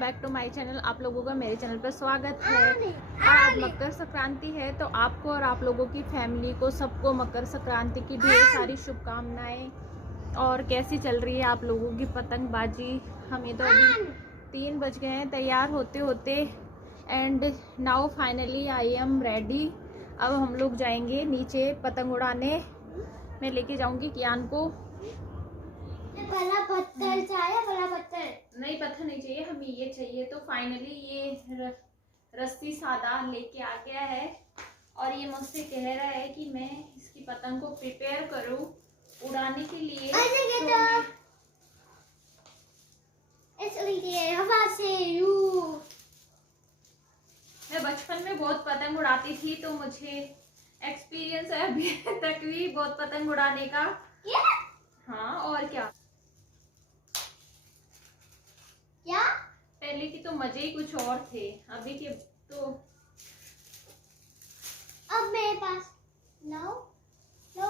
Back to my channel. आप लोगों का मेरे चैनल पर स्वागत है। और आज मकर संक्रांति है, तो आपको और आप लोगों की फैमिली को सबको मकर संक्रांति की ढेर सारी शुभकामनाएं। और कैसी चल रही है आप लोगों की पतंगबाजी? हमें तो अभी 3 बज गए हैं तैयार होते होते। And now finally I am ready. अब हम लोग जाएंगे नीचे पतंग उड़ाने। मैं लेके जाऊंगी कियान को। बड़ा पत्थर चाहिए, बड़ा पत्थर नहीं, पत्थर नहीं चाहिए, हमें ये चाहिए। तो फाइनली ये रस्सी सादा लेके आ गया है और ये मुझसे कह रहा है कि मैं इसकी पतंग को प्रिपेयर करूं उड़ाने के लिए। इसलिए हवा से मैं बचपन में बहुत पतंग उड़ाती थी, तो मुझे एक्सपीरियंस है अभी तक भी बहुत पतंग उड़ाने का। हाँ, और क्या क्या पहले की तो मजे ही कुछ और थे। अभी के तो अब मेरे पास लो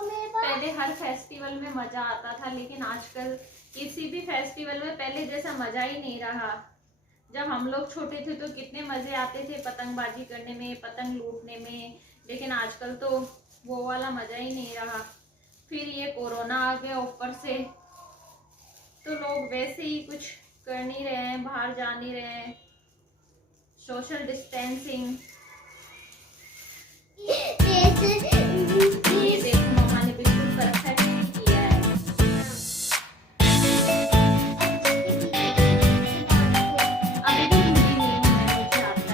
मेरे पास। पहले हर फेस्टिवल में मजा आता था, लेकिन आजकल किसी भी फेस्टिवल में पहले जैसा मजा ही नहीं रहा। जब हम लोग छोटे थे तो कितने मजे आते थे पतंगबाजी करने में, पतंग लूटने में, लेकिन आजकल तो वो वाला मजा ही नहीं रहा। फिर ये कोरोना आ गया ऊपर से, तो लोग वैसे ही कुछ कर नहीं रहे हैं, बाहर जा नहीं रहे हैं, सोशल डिस्टेंसिंग। ये देखो मम्मा ने बिल्कुल परफेक्ट किया है। अभी भी हिंदी नहीं है, मुझे आता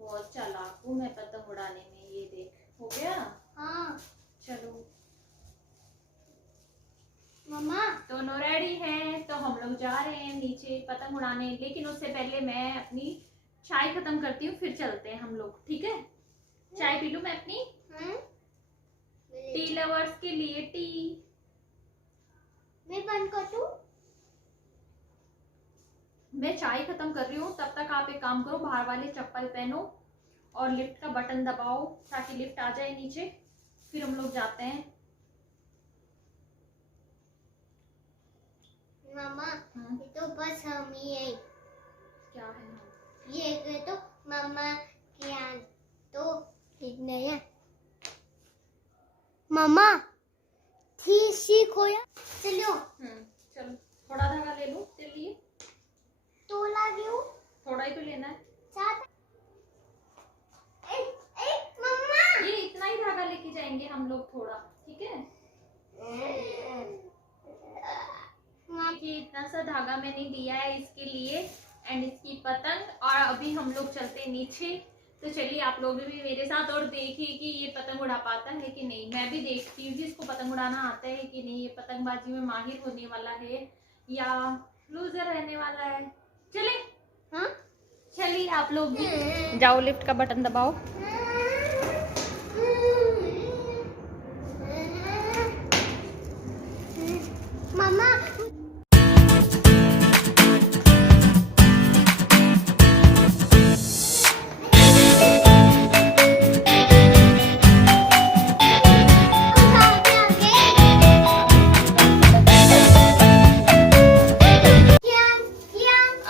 बहुत चालाक हूँ मैं पतंग उड़ाने में। ये देख, हो गया। हाँ चलो, मम्मा दोनों रेडी हैं, तो हम लोग जा रहे हैं नीचे पतंग उड़ाने। लेकिन उससे पहले मैं अपनी चाय खत्म करती हूँ, फिर चलते हैं हम लोग, ठीक है? चाय पी लूं मैं अपनी। टी लवर्स के लिए टी। मैं बंद कर दूं? मैं चाय खत्म कर रही हूँ, तब तक आप एक काम करो, बाहर वाले चप्पल पहनो और लिफ्ट का बटन दबाओ ताकि लिफ्ट आ जाए नीचे, फिर हम लोग जाते हैं। मामा ये तो बस हम ही है। क्या है? ये तो मामा क्या तो कितने है मामा ठीक सीखो या चलो। चलो, थोड़ा धागा ले लो तेरे लिए। तो लागी हूँ, थोड़ा ही तो लेना है। मम्मा ये इतना ही धागा लेके जाएंगे हम लोग थोड़ा, ठीक है? ये इतना सा धागा मैंने दिया है इसके लिए एंड इसकी पतंग। और अभी हम लोग चलते हैं नीचे। तो चलिए आप लोग भी मेरे साथ और देखिए कि ये पतंग उड़ा पाता है कि नहीं। मैं भी देखती हूँ कि इसको पतंग उड़ाना आता है कि नहीं, ये पतंगबाजी में माहिर होने वाला है या लूजर रहने वाला है। चले, हाँ चलिए आप लोग भी जाओ, लिफ्ट का बटन दबाओ। मामा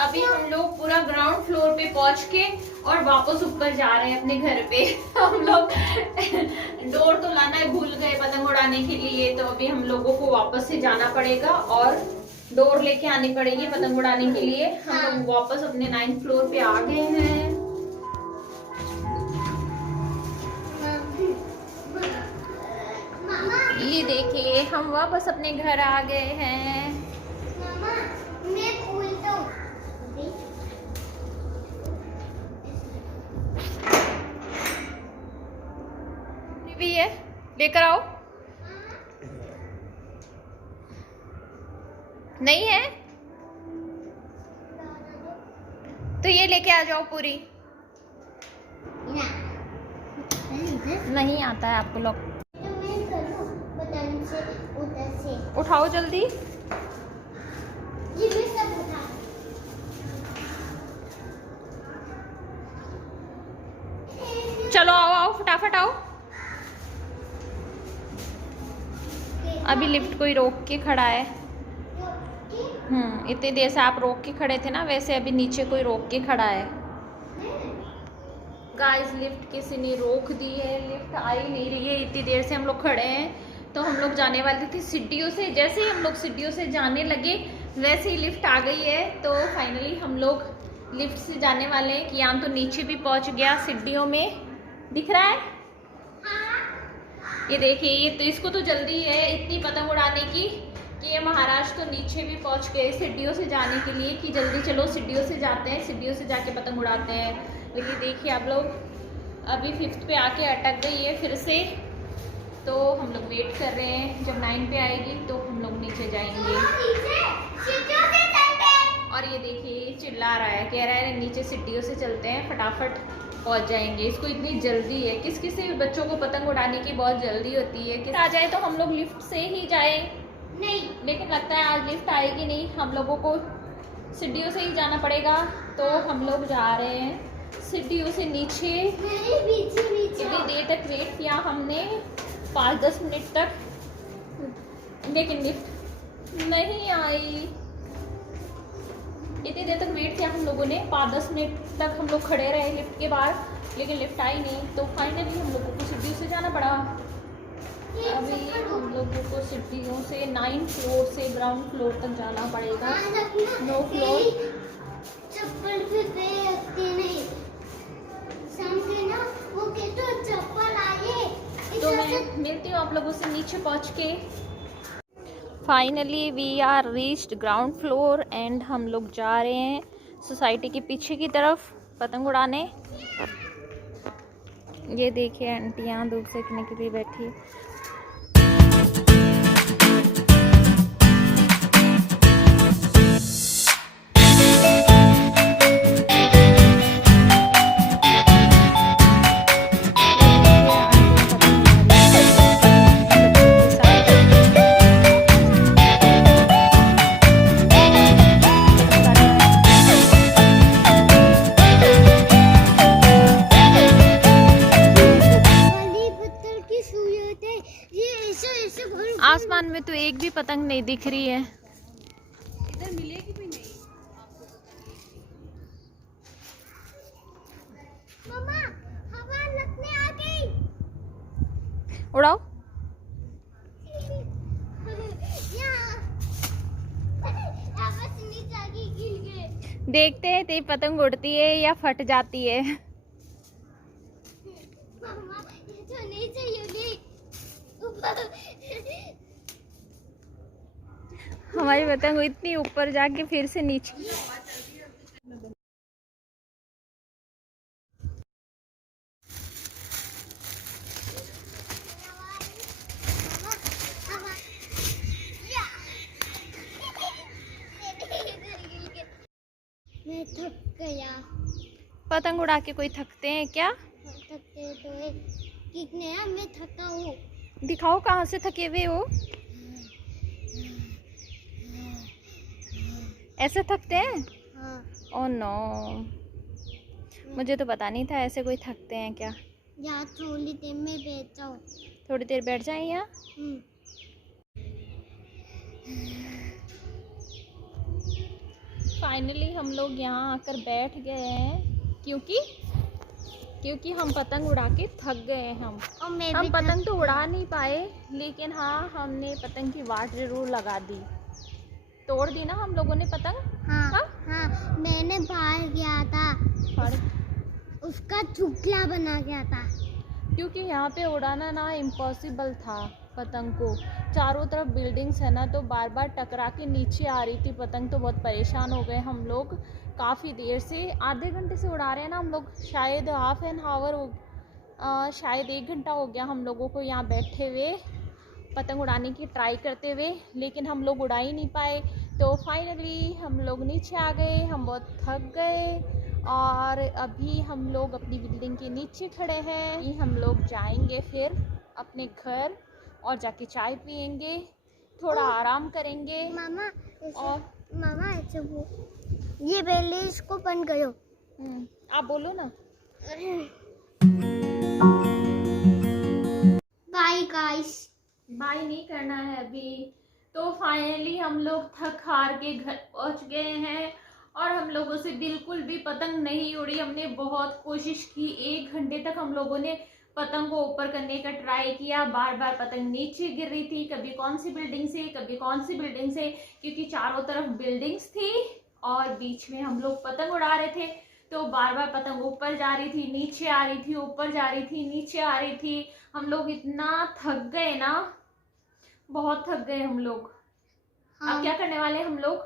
अभी हम लोग पूरा ग्राउंड फ्लोर पे पहुंच के और वापस ऊपर जा रहे हैं अपने घर पे। हम लोग डोर तो लाना है भूल गए पतंग उड़ाने के लिए, तो अभी हम लोगों को वापस से जाना पड़ेगा और डोर लेके आनी पड़ेगी पतंग उड़ाने के लिए। हम लोग वापस अपने 9th फ्लोर पे आ गए हैं। ये देखिए, हम वापस अपने घर आ गए हैं। मामा मैं फूल तो भी है, लेकर आओ। नहीं है तो ये लेके आ जाओ पूरी। नहीं आता है आपको लॉक। उठाओ जल्दी। ये भी सब उठा। चलो आओ आओ फटाफट आओ। अभी लिफ्ट कोई रोक के खड़ा है। इतनी देर से आप रोक के खड़े थे ना, वैसे अभी नीचे कोई रोक के खड़ा है। गाइस लिफ्ट किसी ने रोक दी है, लिफ्ट आ ही नहीं रही है। इतनी देर से हम लोग खड़े हैं। तो हम लोग जाने वाले थे सीढ़ियों से, जैसे ही हम लोग सीढ़ियों से जाने लगे वैसे ही लिफ्ट आ गई है। तो फाइनली हम लोग लिफ्ट से जाने वाले हैं। कियान तो नीचे भी पहुंच गया सीढ़ियों में, दिख रहा है। ये देखिए, ये तो इसको तो जल्दी है इतनी पतंग उड़ाने की कि ये महाराज तो नीचे भी पहुंच गए सीढ़ियों से जाने के लिए कि जल्दी चलो सीढ़ियों से जाते हैं, सीढ़ियों से जाके पतंग उड़ाते हैं। लेकिन देखिए आप लोग अभी 5th पे आके अटक गई है फिर से। तो हम लोग वेट कर रहे हैं, जब 9 पे आएगी तो हम लोग नीचे जाएंगे। और ये देखिए चिल्ला रहा है, कह रहा है नीचे सीढ़ियों से चलते हैं, फटाफट पहुंच जाएंगे। इसको इतनी जल्दी है, किस किसी बच्चों को पतंग उड़ाने की बहुत जल्दी होती है कि आ जाए तो हम लोग लिफ्ट से ही जाए। नहीं, लेकिन लगता है आज लिफ्ट आएगी नहीं, हम लोगों को सीढ़ियों से ही जाना पड़ेगा। तो हम लोग जा रहे हैं सीढ़ियों से नीचे। इतनी देर तक वेट किया हमने, 5-10 मिनट तक, लेकिन लिफ्ट नहीं आई। इतनी देर तक वेट किया हम लोगों ने, 5-10 मिनट तक हम लोग खड़े रहे लिफ्ट के बाहर, लेकिन लिफ्ट आई नहीं। तो फाइनली हम लोगों को सीढ़ियों से जाना पड़ा। अभी हम लोगों को सीढ़ियों से 9th फ्लोर से ग्राउंड फ्लोर तक जाना पड़ेगा। 9 फ्लोर चप्पल भी फेंकते नहीं, समझे ना, वो कहते हो चप्पल आए। तो मैं मिलती हूँ आप लोगों से नीचे पहुँच के। Finally we are reached ground floor and हम लोग जा रहे हैं सोसाइटी के पीछे की तरफ पतंग उड़ाने। ये देखिए आंटियाँ धूप सेकने के लिए बैठी। आसमान में तो एक भी पतंग नहीं दिख रही है। इधर मिलेगी भी नहीं। मम्मा, हवा लगने आ गई। उड़ाओ। देखते हैं तेरी पतंग उड़ती है या फट जाती है। मम्मा, ये तो नहीं चाहिए। हमारी पतंग इतनी ऊपर जाके फिर से नीचे। मैं थक गया। पतंग उड़ा के कोई थकते हैं क्या? थकते तो है, कितने मैं थका हूँ। दिखाओ कहाँ से थके हुए हो। ऐसे थकते हैं? हाँ। ओह नो, मुझे तो पता नहीं था ऐसे कोई थकते हैं क्या। यहाँ थोड़ी देर में बैठ जाओ। थोड़ी देर बैठ जाए यहाँ। फाइनली हम लोग यहाँ आकर बैठ गए हैं क्योंकि हम पतंग उड़ा के थक गए हैं। हम पतंग तो उड़ा नहीं पाए, लेकिन हाँ हमने पतंग की वाट जरूर लगा दी। तोड़ दी ना हम लोगों ने पतंग। हाँ, हाँ, मैंने बाहर गया था, उसका झुकला बना गया था। क्योंकि यहाँ पे उड़ाना ना इम्पॉसिबल था पतंग को। चारों तरफ बिल्डिंग्स है ना, तो बार बार टकरा के नीचे आ रही थी पतंग। तो बहुत परेशान हो गए हम लोग। काफ़ी देर से, आधे घंटे से उड़ा रहे हैं ना हम लोग, शायद हाफ एन आवर हो, शायद 1 घंटा हो गया हम लोगों को यहाँ बैठे हुए पतंग उड़ाने की ट्राई करते हुए, लेकिन हम लोग उड़ा ही नहीं पाए। तो फाइनली हम लोग नीचे आ गए, हम बहुत थक गए और अभी हम लोग अपनी बिल्डिंग के नीचे खड़े हैं। हम लोग जाएंगे फिर अपने घर और जाके चाय पियेंगे, थोड़ा आराम करेंगे। मामा ऐसे वो ये पहले इसको बंद करो। आप बोलो ना। Bye guys. बाय नहीं करना है अभी। तो फाइनली हम लोग थक हार के घर पहुंच गए हैं और हम लोगों से बिल्कुल भी पतंग नहीं उड़ी। हमने बहुत कोशिश की, 1 घंटे तक हम लोगों ने पतंग को ऊपर करने का ट्राई किया। बार बार पतंग नीचे गिर रही थी, कभी कौन सी बिल्डिंग से कभी कौन सी बिल्डिंग से, क्योंकि चारों तरफ बिल्डिंग्स थी और बीच में हम लोग पतंग उड़ा रहे थे। तो बार बार पतंग ऊपर जा रही थी, नीचे आ रही थी, ऊपर जा रही थी, नीचे आ रही थी। हम लोग इतना थक गए ना, बहुत थक गए हम लोग। अब क्या करने वाले हम लोग?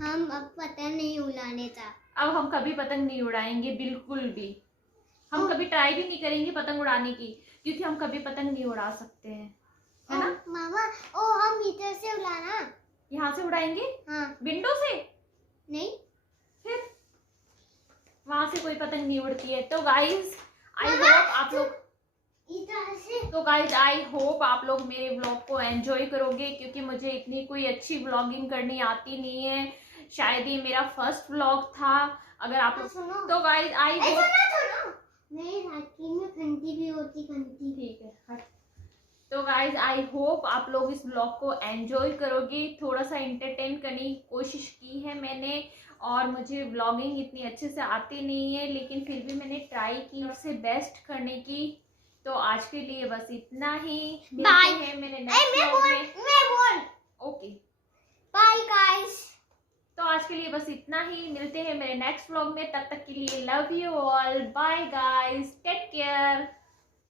हम अब पतंग नहीं उड़ाने था। अब हम कभी पतंग नहीं उड़ाएंगे, बिल्कुल भी। हम कभी ट्राई भी नहीं करेंगे पतंग उड़ाने की, क्योंकि हम कभी पतंग नहीं उड़ा सकते हैं, है ना? मामा हम इधर से उड़ाना। यहाँ से उड़ाएंगे? हाँ। विंडो से? नहीं, फिर वहां से कोई पतंग नहीं उड़ती है। तो गाइज आई होप आप लोग इधर से। तो गाइज आई होप आप लोग मेरे ब्लॉग को एंजॉय करोगे, क्योंकि मुझे इतनी कोई अच्छी ब्लॉगिंग करनी आती नहीं है। शायद ये मेरा फर्स्ट ब्लॉग था। अगर आप सुनो। तो गाइज आई होप मेरी राखी में घंटी भी होती, घंटी। ठीक है हट। तो गाइज आई होप आप लोग इस ब्लॉग को एंजॉय करोगे। थोड़ा सा एंटरटेन करने की कोशिश की है मैंने, और मुझे ब्लॉगिंग इतनी अच्छे से आती नहीं है, लेकिन फिर भी मैंने ट्राई की उससे बेस्ट करने की। तो आज के लिए बस इतना ही। Bye. मिलते हैं मेरे नेक्स्ट ब्लॉग में। मैं बोल। Okay, bye guys. तो आज के लिए बस इतना ही। मिलते हैं मेरे नेक्स्ट ब्लॉग में। तब तक के लिए love you all, bye guys, take care.